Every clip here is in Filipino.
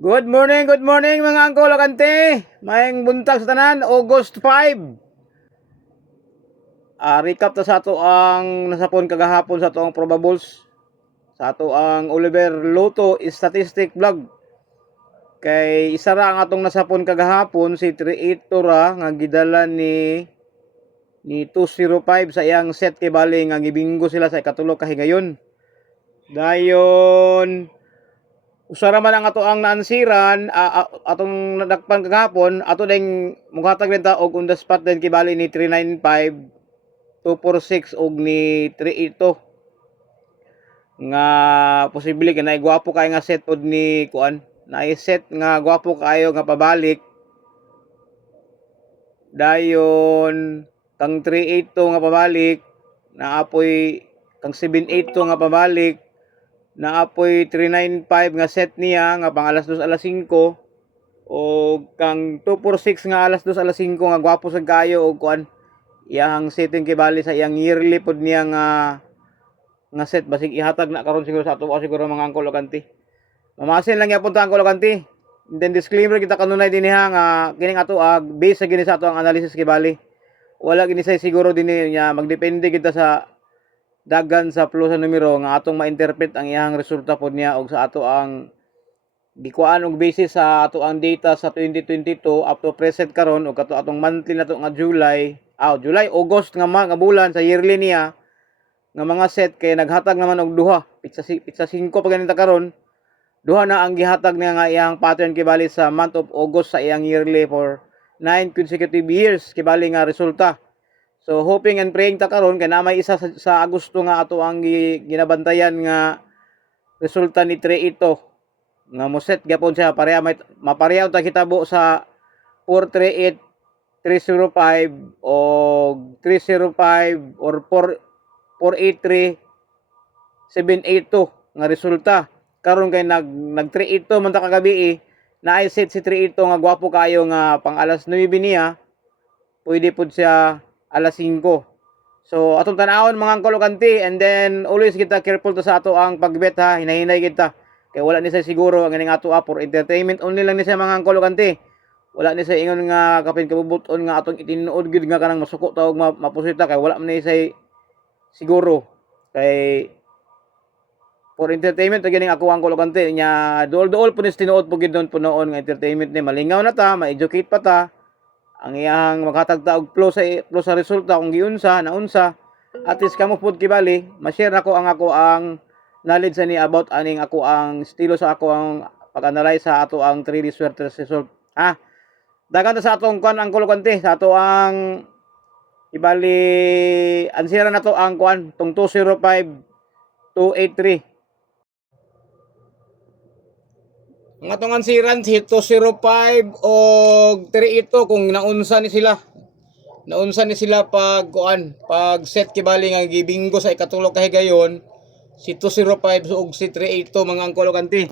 Good morning mga angkol ug ante. Maayong buntag sa tanan, August 5. Recap ta sa ato ang nasapon kagahapon sa ato ang probables. Sa ato ang Oliver Loto Statistic Vlog. Kay isa ra ang atong nasapon kagahapon si 38 ra nga gidala ni 205 sa iyang set kay bali nga gibinggo sila sa ikatulo kahigayon. Dayon usara man ang ato ang naansiran atong nadakpan kagahapon ato ding mukhatag din ta og on the spot din kibali ni 395 246 og ni 382 nga posible kay naay gwapo kay nga set pod ni kuan naay set nga gwapo kayo nga pabalik dayon kang 382 nga pabalik naapoy kang 782 nga pabalik naapoy 395 nga set niya nga pang alas 2 alas 5 o kang 246 nga alas 2 alas 5 nga gwapo sa kayo og kuan iyang setting kay bali sa iyang yearly pod niya nga set basig ihatag na karon siguro sa ato siguro mga angkol ug auntie. Mamasin lang gyapon ta angkol ug auntie. Then disclaimer kita kanunay dinhi nga kining ato base sa gini sa ato ang analysis kay bali. Wala gini say siguro dinhi nya magdepende kita sa dagan sa flow sa numero nga atong ma-interpret ang iyang resulta pod niya og sa ato ang gikuan og basis sa ato ang data sa 2022 up to present karon og kato atong monthly nato nga July, August nga bulan sa yearly niya nga mga set kay naghatag naman og duha pizza 5 pa ganita karon duha na ang gihatag niya nga iyang pattern kibali sa month of August sa iyang yearly for 9 consecutive years kibali nga resulta. So hoping and praying ta karon kay na may isa sa Agosto nga ato ang ginabantayan nga resulta ni 382 nga moset gyapon siya pareha mapareha ta kitabo sa 438 305 o 305 or 483 782 nga resulta karon kay nag 382 man ta kagabi na set si 382 nga gwapo kayo nga pang alas 9 niya pwede pud siya alas 5. So atong tanawon mga angkol ug auntie and then always kita careful to sa ato ang pagbet ha, hinahinay kita. Kay wala ni sa siguro ang ganing ato for entertainment only lang ni sa mga angkol ug auntie. Wala ni sa ingon nga kapin kabubuton nga atong itinuod gid nga kanang masuko ta og mapusita kay wala man ni sa siguro. Kay for entertainment ganing ako angkol ug auntie nya duol-duol punis tinuod po gid noon nga entertainment ni malingaw na ta, ma-educate pa ta ang iyang makatagta og flow sa resulta kung giunsa naunsa at least kamo pud kibali ma-share nako ang knowledge ani about aning ako ang estilo sa ako ang pag-analyze sa ato ang 3D swerte result ha dagan ta sa atong kuan ang kulokante sa ato ang ibali ansira na to ang kuan tong 205 283 ang atong ansiran si 205 o 382 kung naunsa ni sila pag kuan pag set kibali nga gibinggo sa ikatulog kahigayon si 205 ug si 382 mga angkol ug auntie.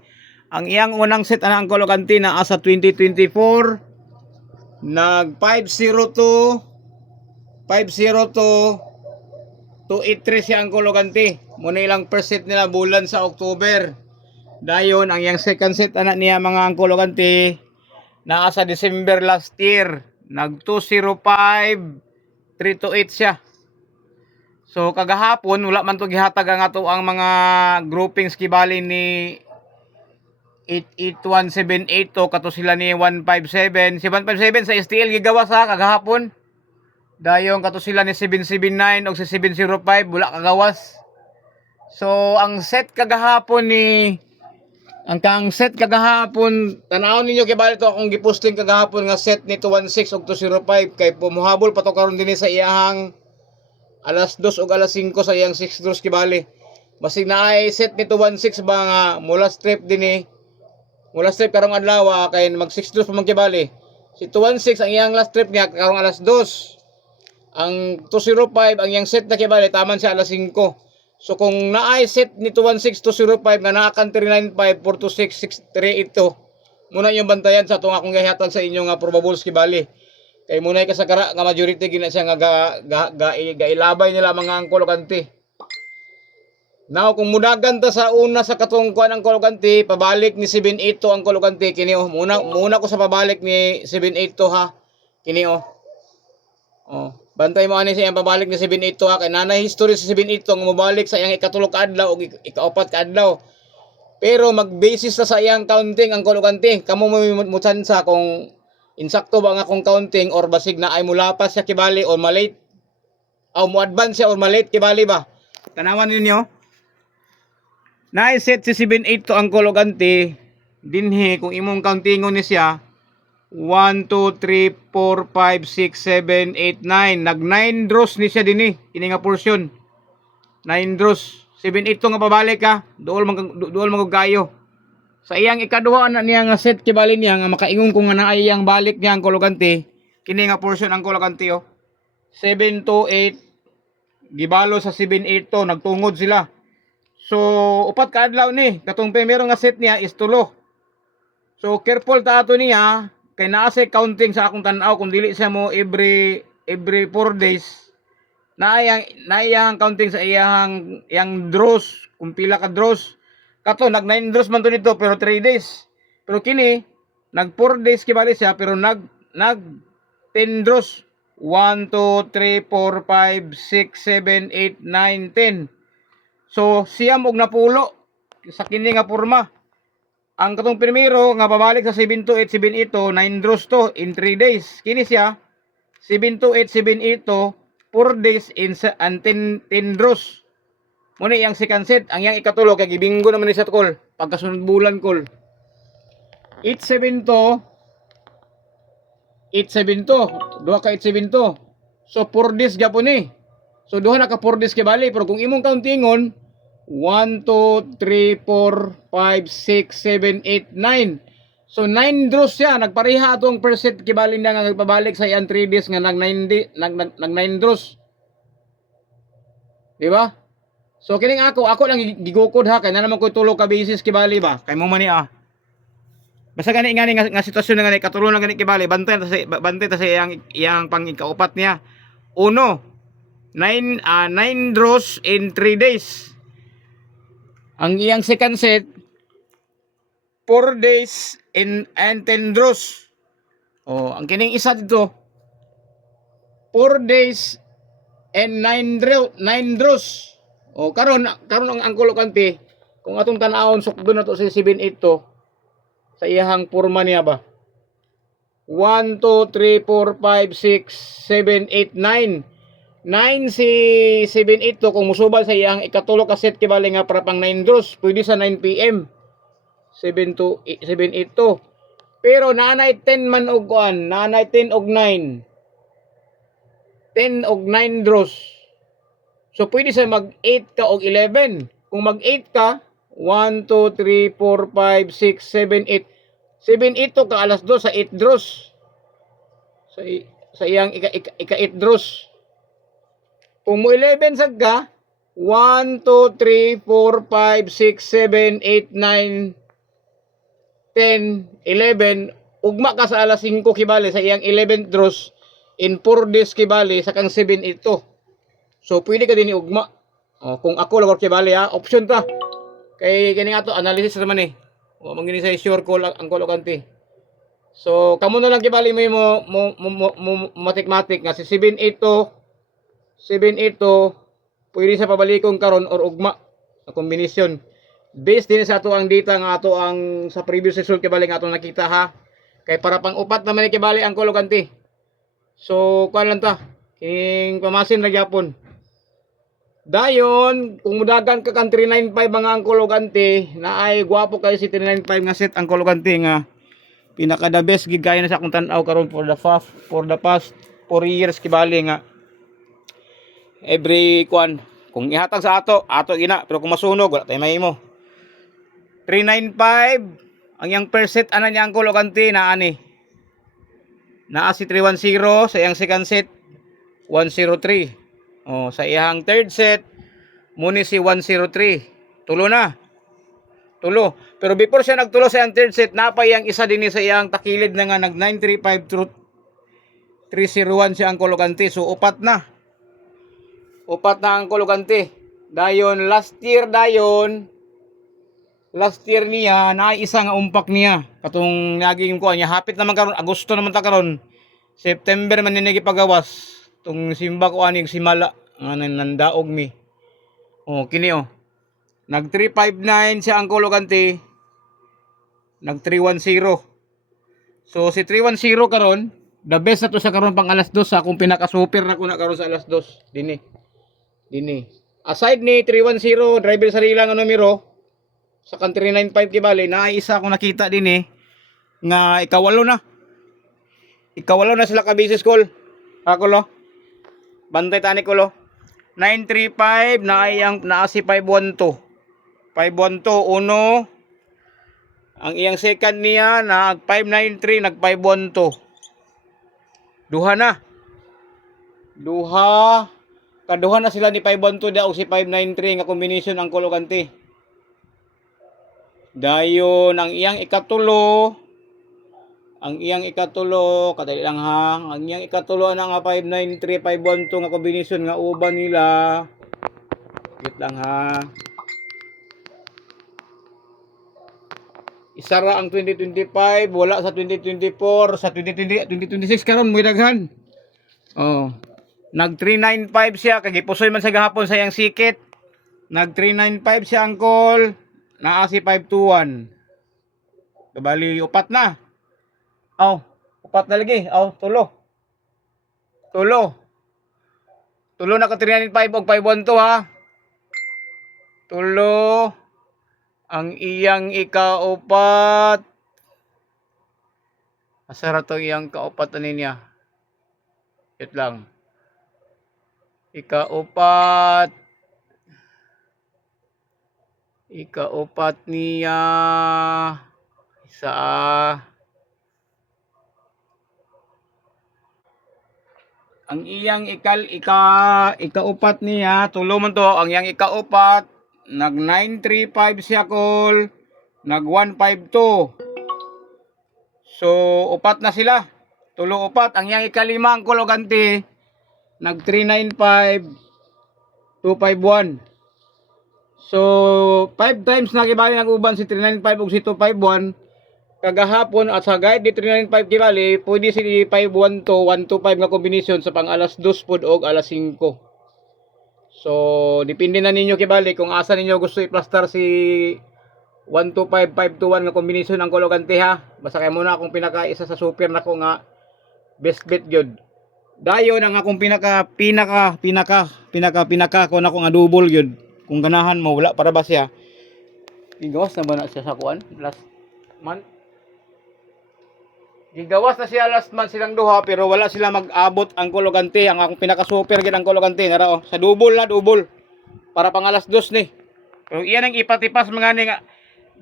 Ang iyang unang set ana angkol ug auntie naa sa 2024 nag 502 283 siya angkol ug auntie. Muna ilang first set nila bulan sa October. Dayon ang yang second set anak niya mga angkol ug auntie naa sa December last year nag 205 328 siya. So kagahapon wala man to gihatag ang ato ang mga groupings kibali ni 88178 to kato sila ni 157 si 157 sa STL gigawas ha kagahapon. Dayon kato sila ni 779 og si 705 wala kagawas. So ang set kagahapon tanawon ninyo kay bali to akong giposting kagahapon nga set ni 216 ug 205 kay pumuhabol pa to karon dinhi sa iyang alas 2 ug alas 5 sa iyang 6 draws kibali. Basig naay set ni 216 ba nga mula strip karong adlaw kay mag 6 draws pa man kibali. Si 216 ang iyang last trip niya karong alas 2. Ang 205 ang iyang set na kibali taman sa alas 5. So kung naay set ni 216 205 nga naa kan 395 426 638 muna yung bantayan sa atong akong gihatag sa inyo nga probables kibali. Kay muna kasagara nga majority gina siya nga gailabay nila mga angkol ug auntie. Now kung mudagan ta sa una sa katungkuan ang kolokante, pabalik ni 782 ang kolokante kini oh. Muna ko sa pabalik ni 782 ha. Kini oh. Oh, bantay mo ani sa iyang pabalik ni 782 ha. Kay nanay history sa 782 ang mobalik sa iyang ikatulog ka adlaw o ikaapat ka adlaw. Pero mag-basis na sa iyang counting ang kolokante. Kamo mo sa kung insakto ba nga akong counting or basig na ay mulapas siya kibali or malate. O mo advance siya or malate kibali ba? Tanawan ninyo. Na-set si 782 ang kolokante dinhi kung imong countingon ni siya 1, 2, 3, 4, 5, 6, 7, 8, 9 nag 9 draws ni siya dinhi kini nga portion 9 draws 782 nga pabalik ka duol man gayo sa iyang ikaduha na niya nga set kibali niya nga makaingon ko nga naay iyang balik niya ang kolokante kini nga portion ang kolokante oh 728 gibalo sa 782 nagtungod sila. So, upat ka adlaw ni. Katong primero nga set niya is tulo. So, careful ta ato niya. Kay naa say counting sa akong tan-aw kung dili siya mo every 4 days. Naayang counting sa iyang draws. Kung pila ka draws. Kato, nag 9 draws man to nito pero 3 days. Pero kini, nag 4 days kibali siya pero nag 10 draws. 1, 2, 3, 4, 5, 6, 7, 8, 9, 10. So, siyam og napulo sa kini nga porma. Ang katong primero nga babalik sa 728, 782, 9 draws to in 3 days. Kini siya 728, 782, 4 days in 10 draws. Muna iyang second set, ang iyang ikatulo kay gibinggo naman ni sa call. Pagkasunod bulan call. 872 872, duha ka 872. So 4 days gyapon ni. So duha na ka 4 days kibali pero kung imong countingon 1 2 3 4 5 6 7 8 9. So 9 draws siya nagpareha atong per set kibali na nga nagpabalik sa iyang 3 days nga nag 9 draws. Di ba? So kining ako lang gigukod ha kay na naman ko tulo ka basis kibali ba? Kay mo man ni ah. Basta gani nga sitwasyon nga katulong lang gani kibali bantay ta sa iyang pangikaupat niya. Uno 9 draws in 3 days. Ang iyang second set 4 days and 10 draws. Oh, ang kining isa dito 4 days and 9 draws. Oh, karon ang kolokante kung atong tan-awon sukdo na to si 782 sa iyang porma niya ba. 1 2 3 4 5 6 7 8 9 9 si 782 kung musubal sa iyang ikatulo ka set kibali nga para pang 9 draws pwede sa 9 PM 782 pero nanay 10 man og kuan nanay 10 og 9 10 og 9 draws so pwede sa mag 8 ka og 11 kung mag 8 ka 1 2 3 4 5 6 7 8 782 ka alas 2 sa 8 draws sa iyang ika 8 draws. Kung mo 11 sad ka, 1, 2, 3, 4, 5, 6, 7, 8, 9, 10, 11, ugma ka sa alas 5 kibali sa iyang 11th draws in 4 days kibali sa kang 7 ito. So pwede ka din ugma. Kung ako lagor kibali ha, option ta. Kay kini ato analysis naman eh. O mangini sa sure call ang kolokante. So kamo na lang kibali mo matik-matik nga si 782 pwede sa pabalikong karon or ugma na kombinasyon based din sa ato ang data nga ato ang sa previous result kibali nga ato nakita ha kay para pang upat naman ni kibali ang kolokante. So kuan lang ta king pamasin ra gyapon dayon kung mudagan ka kan 395 mga ang kolokante na ay gwapo kay si 395 nga set ang kolokante nga pinaka the best gid kaya na sa akong tan-aw karon for the past 4 years kibali nga every kung ihatag sa ato gina pero kung masunog wala tay mahimo 395 ang yang per set ana niya ang kolokante na ani naa si 310 sa iyang second set 103 sa iyang third set muni si 103 tulo pero before siya nagtulo sa iyang third set napay ang isa din sa iyang takilid na nga nag 935 301 siya ang kolokante so upat na ang kolokante Dayon last year niya na isa nga umpak niya katong naging ko niya hapit naman karon Agosto naman ta karon September man ni pagawas tung simba ko ani simala nga nandaog mi. Oh kini oh. Nag 359 siya ang Kolokante. Nag 310. So si 310 karon the best na to sa karon pang alas 2 sa akong pinaka super na ko na karon sa alas 2 dinhi. Aside ni 310 driver sarila nga numero sa kan 395 kibali na isa akong nakita din nga ikawalo na sila ka business call ako lo bantay tani ko lo 935 na iyang naasi 512 uno ang iyang second niya nag 593 nag 512 kaduha na sila ni 512 daw si 593 nga combination ang Kolokante. Dayon ang iyang ikatulo kadali lang ha ang iyang ikatulo na nga 593 512 nga combination nga uban nila wait lang ha isara ang 2025 wala sa 2024 sa 2026 karon mo daghan oh nag 395 siya kay gipusoy man sa gahapon sa iyang sikit nag 395 siya ang call naa si 521 kabali upat na upat na lagi tulo na ka 395 og 512 ha tulo ang iyang ikaupat asara to iyang kaupat ani niya wait lang ikaupat niya isa ang iyang ikaupat niya tulo man to ang iyang ikaupat nag 935 siya call nag 152 so upat na sila tulo upat ang iyang ikalima ang Kolokante nag 395 251 so 5 times na kibali nag-uban si 395 ug si 251 kagahapon at sa guide di 395 kibali pwede si 512 125 nga kombinasyon sa pang alas 2 pod og alas 5 so depende na ninyo kibali kung asa ninyo gusto i-plaster si 125 521 nga kombinasyon ang Kolokante ha basta kay muna akong pinaka isa sa super nako nga best bet gyud dayon ang akong pinaka ko nako nga double gyud kung ganahan mo wala para ba siya gigawas na ba na siya sa kuan last month gigawas na siya last month silang duha pero wala sila mag-abot ang Kolokante ang akong pinaka super gyud ang Kolokante ngara sa double para pang alas 2 ni pero iyan ang ipatipas mga ni nga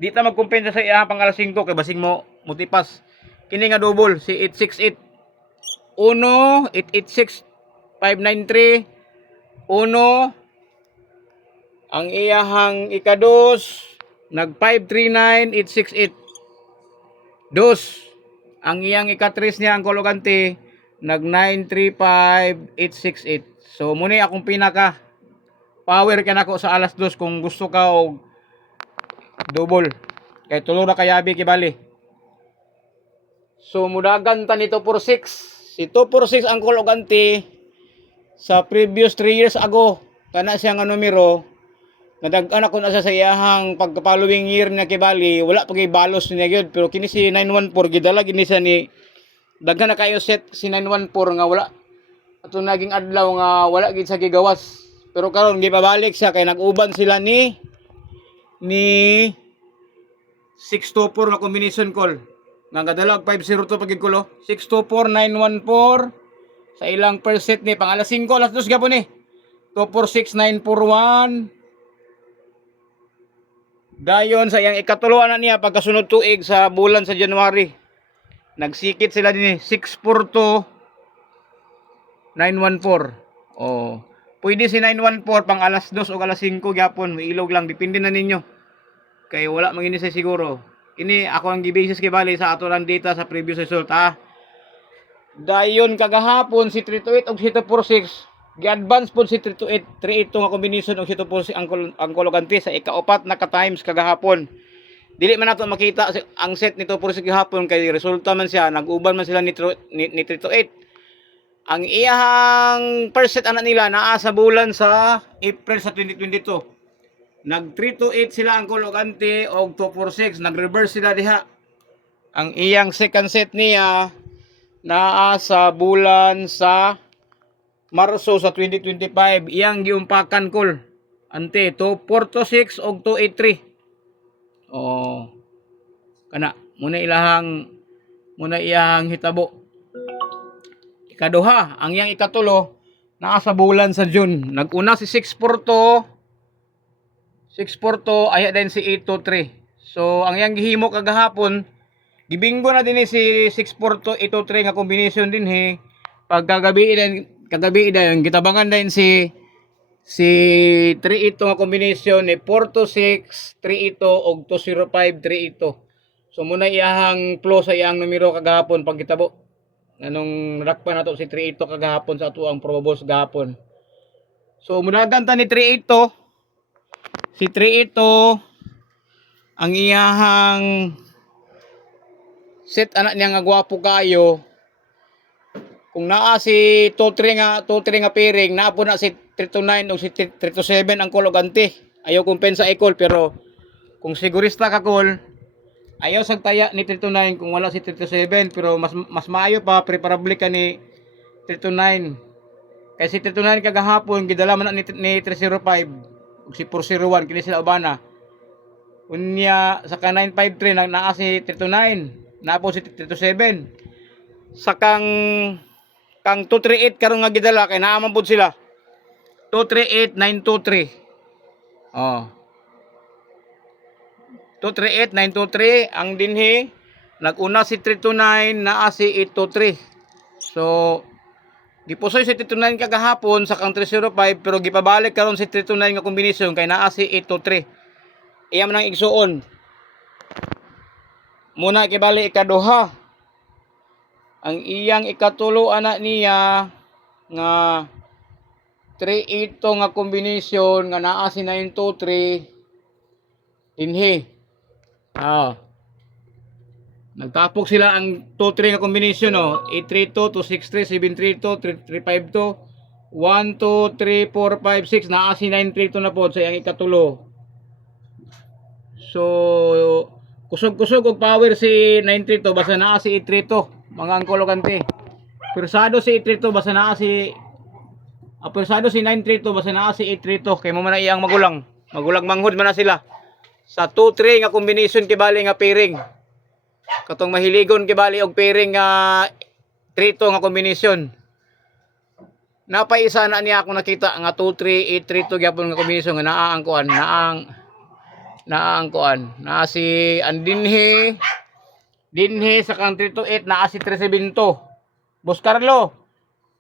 di ta magkumpensa sa iya pang alas 5 kay basig mo mutipas kini nga double si 868 1 886 593 1 ang iyahang ikados nag 539 868 dos ang iyang ikatris niya ang Kolokante nag 935 868 so muni akong pinaka power ka nako sa alas 2 kung gusto ka og double kay tulo ra kayabi kibali so mudagan ta ni 246 si 246 ang Kolokante sa previous 3 years ago kana siya nga numero nadag-an ako na sa iyahang pagka-following year na kibali wala pagay balos niya gyud pero kini si 914 gidala gini sa ni daghan na kayo set si 914 nga wala ato naging adlaw nga wala gid sa gigawas pero karon gipabalik siya kay nag-uban sila ni 624 na combination call nga gadalag 502 pagid kulo 624 914 sa ilang per set ni pang alas 5 alas 2 gapon ni 246 941 dayon sa iyang ikatuluan na niya pagkasunod tuig sa bulan sa January nagsikit sila din 642 914 pwede si 914 pang alas 2 o alas 5 gyapon ilog lang depende na ninyo kay wala mangini sa siguro ini ako ang gibasis kay bali sa ato lang data sa previous result dayon kagahapon si 328 og si 246 Gi-advance po si 328, 382 nga combination og sito po si Angkol Gante sa ikaupat na ka-times kagahapon. Dili man nato makita ang set nito por sa gihapon kay resulta man siya nag-uban man sila ni 328. Ang iyang first set ana nila naa sa bulan sa April sa 2022. Nag 328 sila ang Gante og 246, nag-reverse sila diha. Ang iyang second set niya naa sa bulan sa Marso sa 2025. Iyang giumpakan kol. Ante, 426 og 283. Oh. Kana, muna iyang hitabo. Ikaduha, ang iyang ikatulo, naa sa bulan sa June. Naguna si 642, 642, aya din si 823. So, ang iyang gihimo kagahapon, gibinggo na din si 642, 823 nga combination din he. Kagabi din gitabangan din si 382 nga combination ni 426 382 og 205 382. So muna iyahang flow sa iyang numero kagahapon pagkitabo. Anong rakpan nato si 382 kagahapon sa ato ang probables gahapon. So munagan ta ni 382. Si 382 ang iyahang set anak niya nga gwapo kayo. Kung naa si 2-3 nga pairing, naa po na si 329 o si 327 ang call og Gante. Ayaw kumpensa i-call pero kung sigurista ka call, ayaw sag taya ni 329 kung wala si 327 pero mas maayo pa preferable ka ni 329. Kay si 329 kagahapon gidala man ni 305 ug si 401 kini sila ubana. Unya sa ka 953 naa si 329, naa po si 327. Sa kang 238 karon nga gidala kay naaman pud sila 238 923. Oh. 238 923 ang dinhi naguna si 329 naa si 823. So gipusoy si 329 kagahapon sa kang 305 pero gipabalik karon si 329 nga kombinasyon kay naa si 823. Iya man ang igsuon. Muna kibali ikaduha. Ang iyang ikatulo anak niya nga 382 nga combination nga naa si 923 dinhi. Nagtapok sila ang 2-3 nga combination 832 263 732 352 1 2 3 4 5 6 naa si 932 na pod sa iyang ikatulo. So kusog-kusog og power si 932 basta naa si 832 mga Angkol Gante. Persado si 832 basta naa si persado si 932 basta naa si 832 kay mo man iyang magulang manghud man na sila sa 2-3 nga combination kibali nga pairing. Katong mahiligon kibali og pairing nga 3-2 nga combination. Napay isa na niya ako nakita nga 2-3 8-3-2 gyapon nga combination nga naa ang kuan naa si dinhi sa kang 328 naa si 372. Boss Carlo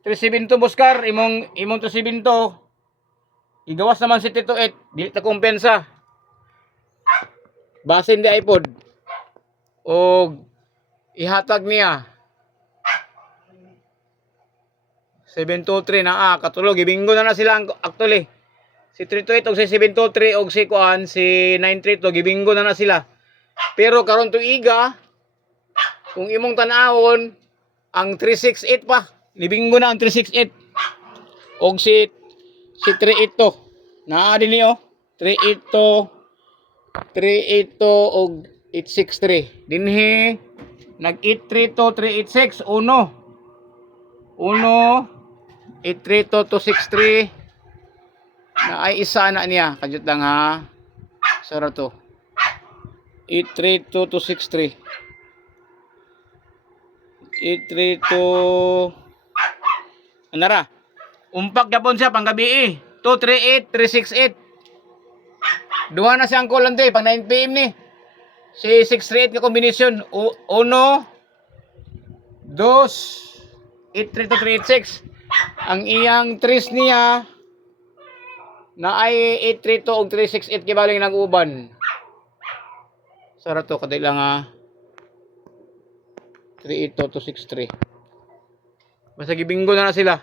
372 Boss Car imong 372 igawas naman si 328 dili ta kumpensa basin di iPod o ihatag niya 723 naa katulog ibinggo na sila actually si 328 og si 723 og si kuan si 932 gibinggo na sila pero karon tuiga kung imong tan-awon ang 368 pa libinggo na ang 368 og si 382 naa dinhi 382 og 863 dinhi nag 832 386 uno 832 263 na ay isa na niya kadyot lang ha sara to 832 263 832 anara umpak gapon siya panggabi 238 368 duha na siyang kolante pang 9 PM ni si 638 ka kombinasyon 1 2 832 386 ang iyang tres niya na ay 832 og 368 kibaling nag-uban sara to kadai lang ha 382 263 basta gibinggo na sila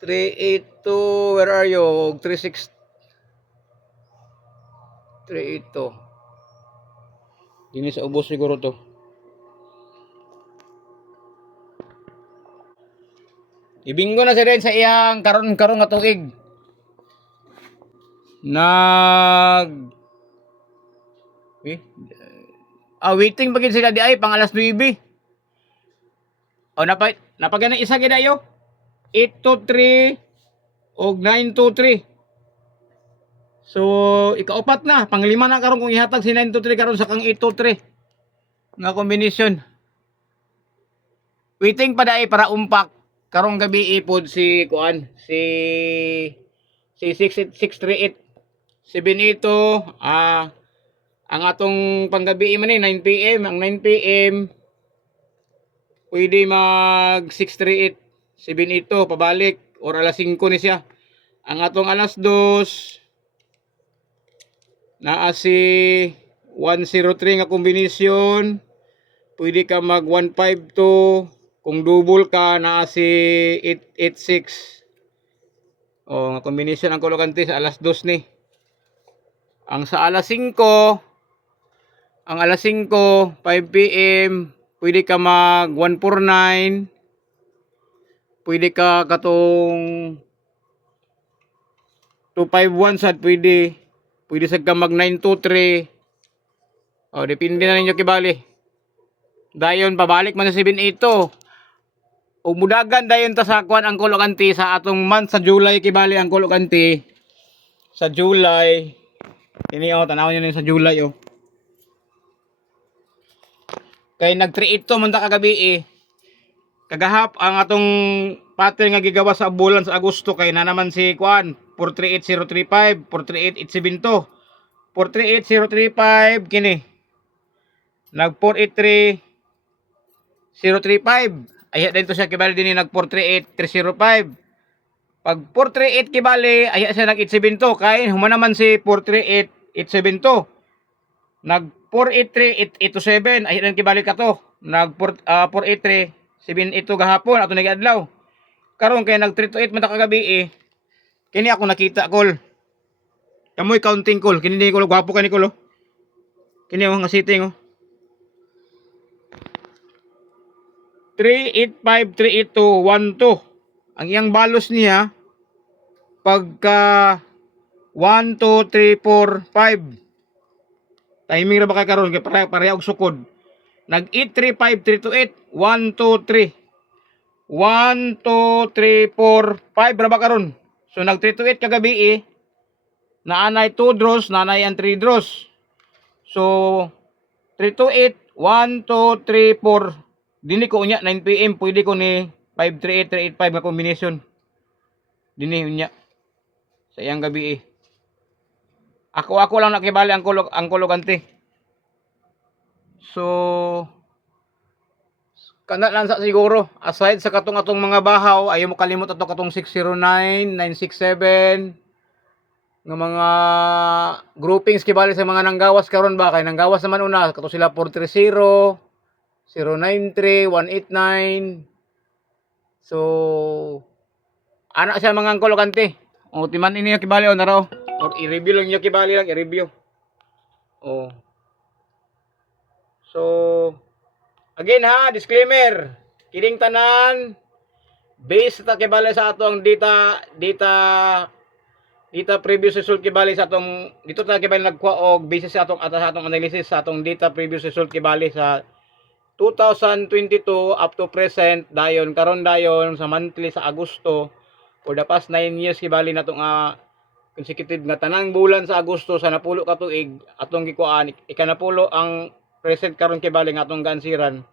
382, where are you? 36 382. Dini sa ubos siguro to. Ibingo na si Ren sa iyang karon-karon nga tuig. Waiting pagin sila di ay pang alas 9. Napagyan ng isa gidayo. 823 og 923. So, ikaupat na, panglima na karon kung ihatag si 923 karon sa kang 823 nga kombinasyon. Waiting pa dai para umpak karong gabi ipod si 6638 782 ang atong panggabi man 9 PM, ang 9 PM pwede mag 638 782 pabalik or alas 5 ni siya. Ang atong alas 2 naa si 103 nga kombinasyon, pwede ka mag 152 kung double ka naa si 886. Nga kombinasyon ang kolokante sa alas 2 ni. Ang sa alas 5, ang alas 5 5 PM pwede ka mag 149, pwede ka katong 251 sad pwede sad ka mag 923. Depende na ninyo kibali. Dayon pabalik man sa 782. O mudagan dayon ta sa kwan ang kolokanti sa atong month sa July kibali ang kolokanti. Sa July. Ini tanawon niyo sa July Kay nag 382 man ta kagabi Kagahap ang atong pattern nga gigawa sa bulan sa Agosto kay na naman si kwan 438035, 438872. 438035 kini. Nag 483035. Aya din to siya kibali din nag 438305. Pag 438 kibali aya siya nag 872 kay human naman si 438872. Nag 483827 aya din kibali kato. Nag 483 782 gahapon ato nag-adlaw. Karon kay nag 328 man ta kagabi kini ako nakita kol. Kamoy counting kol. Kini ni kol gwapo kani kol. Kini nga sitting 385 382 12. Ang iyang balos niya pagka 1 2 3 4 5. Timing ra ba kay karon kay pareha og sukod. Nag 835328 1 2 3 1 2 3 4 5 ra ba karon. So nag 328 kagabi naanay 2 draws, naanay ang 3 draws. So 328 1 2 3 4 dini ko unya 9 PM pwede ko ni 538385 nga combination. Dini unya sa iyang gabi Ako lang nakibali ang kologante. So kana lang sa siguro aside sa atong mga bahaw ayo mo kalimot ato katong 609 967 nga mga groupings kibali sa mga nanggawas karon ba kay nanggawas naman una kato sila 430 093 189. So ana siya mga kolokante timan ini kibali naraw or i-review lang niyo kibali lang i-review. So again disclaimer, kining tanan based ta kibali sa atong data previous result kibali sa atong dito ta kibali nagkuha og basis sa atong analysis sa atong data previous result kibali sa 2022 up to present dayon karon dayon sa monthly sa Agosto for the past 9 years kibali natong consecutive nga tanang bulan sa Agosto sa napulo ka tuig atong gikuan ikanapulo ang present karon kibali nga atong gansiran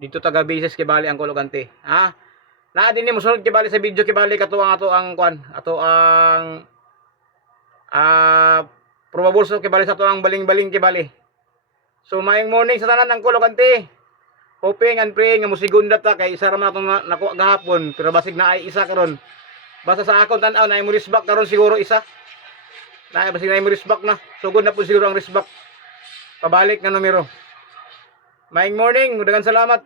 dito taga basis kibali ang kolokante naa din ni mosunod kibali sa video kibali kato ang probable so kibali sa ato ang baling-baling kibali. So maayong morning sa tanan ang kolokante, hoping and praying nga mosigunda ta kay isa ra man atong nakuha gahapon pero basig na ay isa karon basta sa akon tan-aw na ay mo risback karon siguro isa na basig na ay mo risback na sugod na po siguro ang risback pabalik nga numero. Maayong morning, daghang salamat.